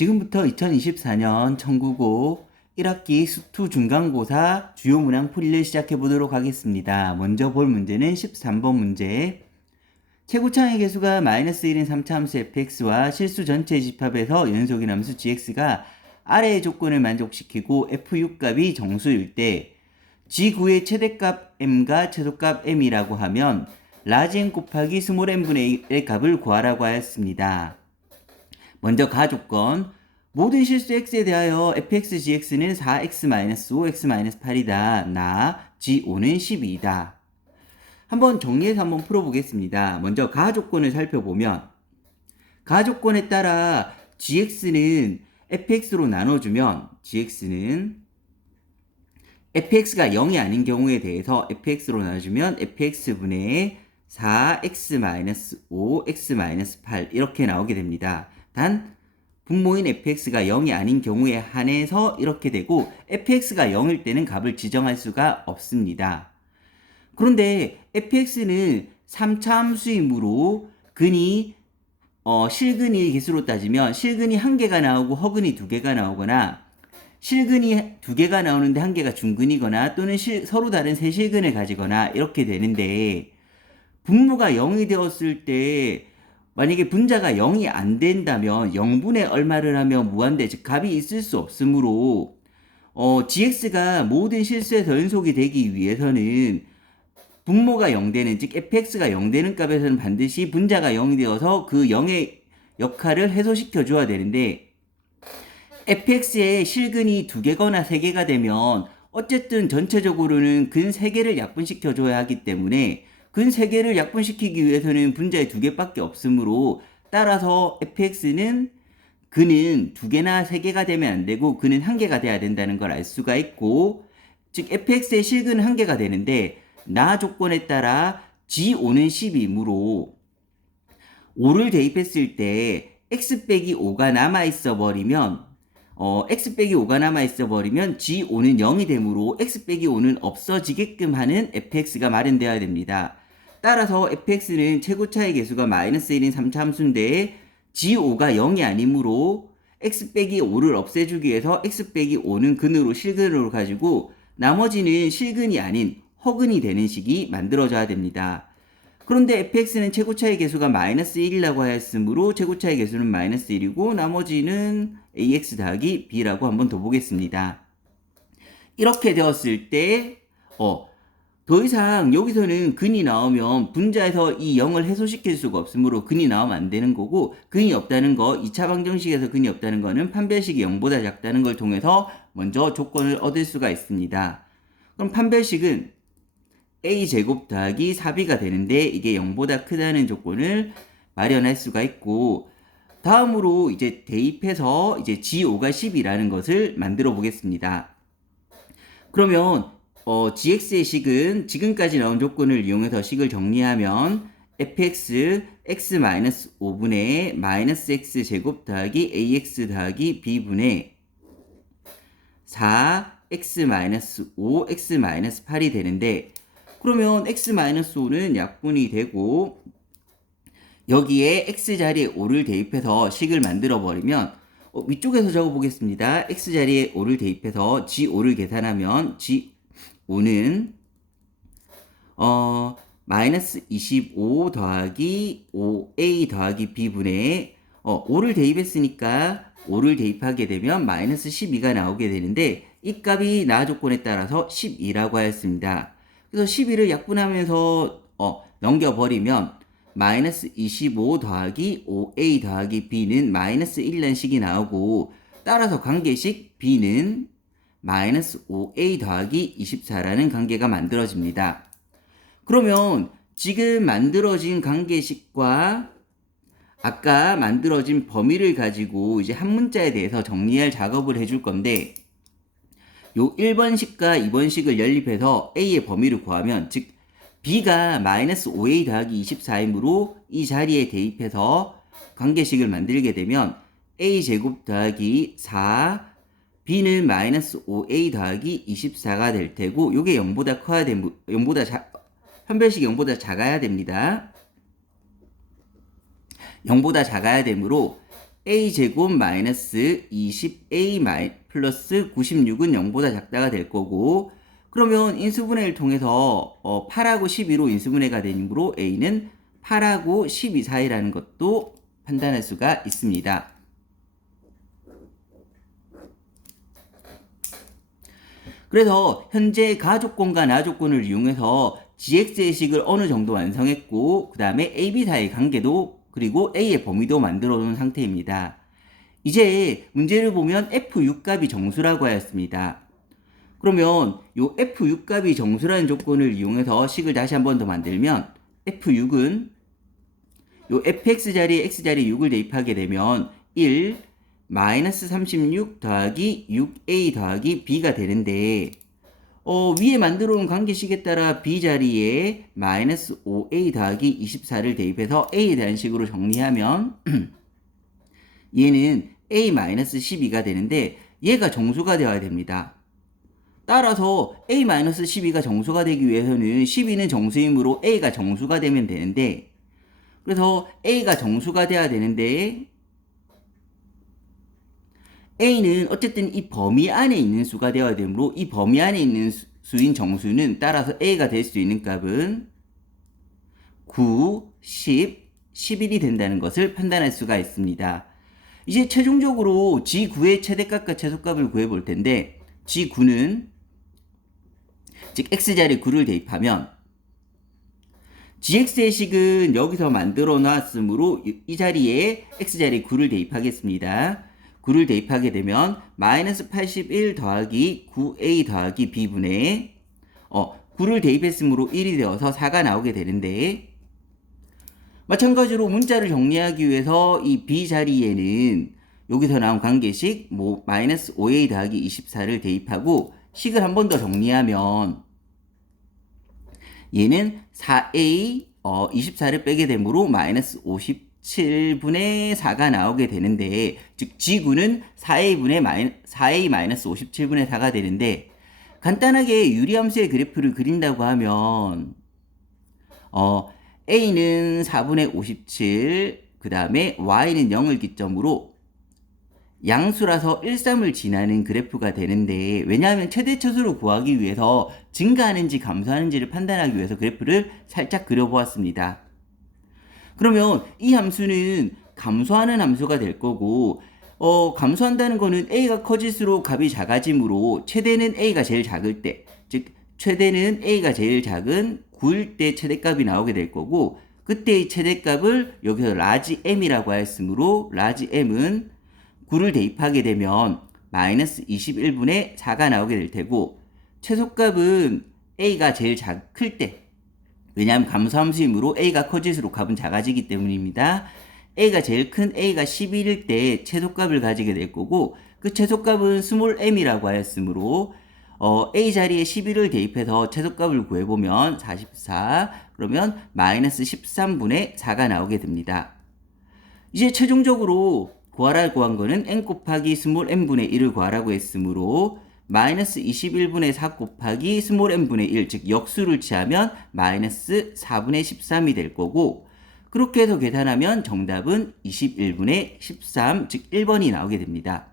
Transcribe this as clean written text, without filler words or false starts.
지금부터 2024년 청국어 1학기 수투 중간고사 주요 문항 풀이를 시작해 보도록 하겠습니다. 먼저 볼 문제는 13번 문제. 최고차의 개수가 -1인 3차함수 fx와 실수 전체 집합에서 연속인 함수 gx가 아래의 조건을 만족시키고 f6값이 정수일 때 g9의 최대값 m과 최소값 m이라고 하면 라지 n 곱하기 스몰 n분의 1의 값을 구하라고 하였습니다. 먼저 가조건. 모든 실수 x에 대하여 fx gx는 4x-5 x-8이다. 나 g5는 12이다. 한번 정리해서 한번 풀어보겠습니다. 먼저 가조건을 살펴보면 가조건에 따라 gx는 fx로 나눠주면 gx는 fx가 0이 아닌 경우에 대해서 fx로 나눠주면 fx분의 4x-5 x-8 이렇게 나오게 됩니다. 단 분모인 fx가 0이 아닌 경우에 한해서 이렇게 되고 fx가 0일 때는 값을 지정할 수가 없습니다. 그런데 fx는 3차 함수이므로 근이 실근이 개수로 따지면 실근이 1개가 나오고 허근이 2개가 나오거나 실근이 2개가 나오는데 1개가 중근이거나 또는 서로 다른 세실근을 가지거나 이렇게 되는데 분모가 0이 되었을 때 만약에 분자가 0이 안 된다면 0분의 얼마를 하면 무한대, 즉 값이 있을 수 없으므로 gx가 모든 실수에서 연속이 되기 위해서는 분모가 0되는, 즉 fx가 0되는 값에서는 반드시 분자가 0이 되어서 그 0의 역할을 해소시켜 줘야 되는데 fx의 실근이 2개거나 3개가 되면 어쨌든 전체적으로는 근 3개를 약분시켜 줘야 하기 때문에 근 3개를 약분시키기 위해서는 분자의 2개밖에 없으므로 따라서 fx는 근은 2개나 3개가 되면 안 되고 근은 1개가 돼야 된다는 걸 알 수가 있고, 즉 fx의 실근은 1개가 되는데 나 조건에 따라 g5는 10이므로 5를 대입했을 때 x 빼기 5가 남아있어 버리면 x 빼기 5가 남아있어 버리면 g5는 0이 되므로 x 빼기 5는 없어지게끔 하는 fx가 마련되어야 됩니다. 따라서 fx는 최고차의 개수가 -1인 3차 함수인데 g5가 0이 아니므로 x 빼기 5를 없애주기 위해서 x 빼기 5는 근으로 실근으로 가지고 나머지는 실근이 아닌 허근이 되는 식이 만들어져야 됩니다. 그런데 fx는 최고차의 개수가 -1이라고 하였으므로 최고차의 개수는 -1이고 나머지는 ax 더하기 b라고 한번 더 보겠습니다. 이렇게 되었을 때 더 이상 여기서는 근이 나오면 분자에서 이 0을 해소시킬 수가 없으므로 근이 나오면 안 되는 거고, 근이 없다는 거, 2차 방정식에서 근이 없다는 거는 판별식이 0보다 작다는 걸 통해서 먼저 조건을 얻을 수가 있습니다. 그럼 판별식은 a제곱 더하기 4b가 되는데 이게 0보다 크다는 조건을 마련할 수가 있고, 다음으로 이제 대입해서 이제 g5가 10이라는 것을 만들어 보겠습니다. 그러면 gx의 식은 지금까지 나온 조건을 이용해서 식을 정리하면 fx x-5분의 -x제곱 더하기 ax 더하기 b분의 4x-5 x-8이 되는데, 그러면 x-5는 약분이 되고 여기에 x자리에 5를 대입해서 식을 만들어 버리면 위쪽에서 적어 보겠습니다. x자리에 5를 대입해서 g5를 계산하면 g5는 -25 더하기 5a 더하기 b분의 5를 대입했으니까 5를 대입하게 되면 -12가 나오게 되는데 이 값이 나 조건에 따라서 12라고 하였습니다. 그래서 12를 약분하면서 넘겨버리면 -25 더하기 5a 더하기 b는 -1라는 식이 나오고, 따라서 관계식 b는 -5a 더하기 24라는 관계가 만들어집니다. 그러면 지금 만들어진 관계식과 아까 만들어진 범위를 가지고 이제 한 문자에 대해서 정리할 작업을 해줄 건데, 요 1번식과 2번식을 연립해서 a의 범위를 구하면, 즉 b가 -5a 더하기 24이므로 이 자리에 대입해서 관계식을 만들게 되면 a제곱 더하기 4 b는 -5a 더하기 24가 될 테고, 요게 0보다 커야 되고 판별식이 0보다 작아야 됩니다. 0보다 작아야 되므로 a제곱 마이너스 20a 플러스 96은 0보다 작다가 될 거고, 그러면 인수분해를 통해서 8하고 12로 인수분해가 되므로 a는 8하고 12 사이라는 것도 판단할 수가 있습니다. 그래서 현재 가조건과 나조건을 이용해서 gx의 식을 어느 정도 완성했고, 그 다음에 ab 사이의 관계도 그리고 a의 범위도 만들어 놓은 상태입니다. 이제 문제를 보면 f6 값이 정수라고 하였습니다. 그러면 요 f6 값이 정수라는 조건을 이용해서 식을 다시 한 번 더 만들면 f6은 요 fx 자리에 x 자리에 6을 대입하게 되면 1 마이너스 36 더하기 6a 더하기 b가 되는데, 위에 만들어 놓은 관계식에 따라 b 자리에 마이너스 5a 더하기 24를 대입해서 a에 대한 식으로 정리하면 얘는 a 마이너스 12가 되는데 얘가 정수가 되어야 됩니다. 따라서 a 마이너스 12가 정수가 되기 위해서는 12는 정수이므로 a가 정수가 되면 되는데, 그래서 a가 정수가 돼야 되는데 a는 어쨌든 이 범위 안에 있는 수가 되어야 되므로 이 범위 안에 있는 수인 정수는 따라서 a가 될 수 있는 값은 9, 10, 11이 된다는 것을 판단할 수가 있습니다. 이제 최종적으로 g9의 최대값과 최소값을 구해볼 텐데, g9는 즉 x자리 9를 대입하면 gx의 식은 여기서 만들어 놨으므로 이 자리에 x자리 9를 대입하겠습니다. 9를 대입하게 되면 마이너스 81 더하기 9a 더하기 b분의 9를 대입했으므로 1이 되어서 4가 나오게 되는데, 마찬가지로 문자를 정리하기 위해서 이 b 자리에는 여기서 나온 관계식 마이너스 5a 더하기 24를 대입하고 식을 한 번 더 정리하면 얘는 4a 24를 빼게 되므로 마이너스 57분의 4가 나오게 되는데, 즉 G9는 4a 마이너스 57분의 4가 되는데, 간단하게 유리함수의 그래프를 그린다고 하면 a는 4분의 57, 그 다음에 y는 0을 기점으로 양수라서 1, 3을 지나는 그래프가 되는데, 왜냐하면 최대차수를 구하기 위해서 증가하는지 감소하는지를 판단하기 위해서 그래프를 살짝 그려보았습니다. 그러면 이 함수는 감소하는 함수가 될 거고, 감소한다는 거는 a가 커질수록 값이 작아지므로 최대는 a가 제일 작을 때, 즉 최대는 a가 제일 작은 9일 때 최대값이 나오게 될 거고, 그때의 최대값을 여기서 라지 m이라고 하였으므로 라지 m은 9를 대입하게 되면 마이너스 21분의 4가 나오게 될 테고, 최소값은 a가 제일 클 때, 왜냐하면 감소함수이므로 a가 커질수록 값은 작아지기 때문입니다. a가 제일 큰 a가 11일 때 최소값을 가지게 될 거고, 그 최소값은 스몰 m이라고 하였으므로 a 자리에 11을 대입해서 최소값을 구해보면 44, 그러면 마이너스 13분의 4가 나오게 됩니다. 이제 최종적으로 구하라고 한 거는 n 곱하기 스몰 n분의 1을 구하라고 했으므로 마이너스 21분의 4 곱하기 스몰 n분의 1, 즉 역수를 취하면 마이너스 4분의 13이 될 거고, 그렇게 해서 계산하면 정답은 21분의 13, 즉 1번이 나오게 됩니다.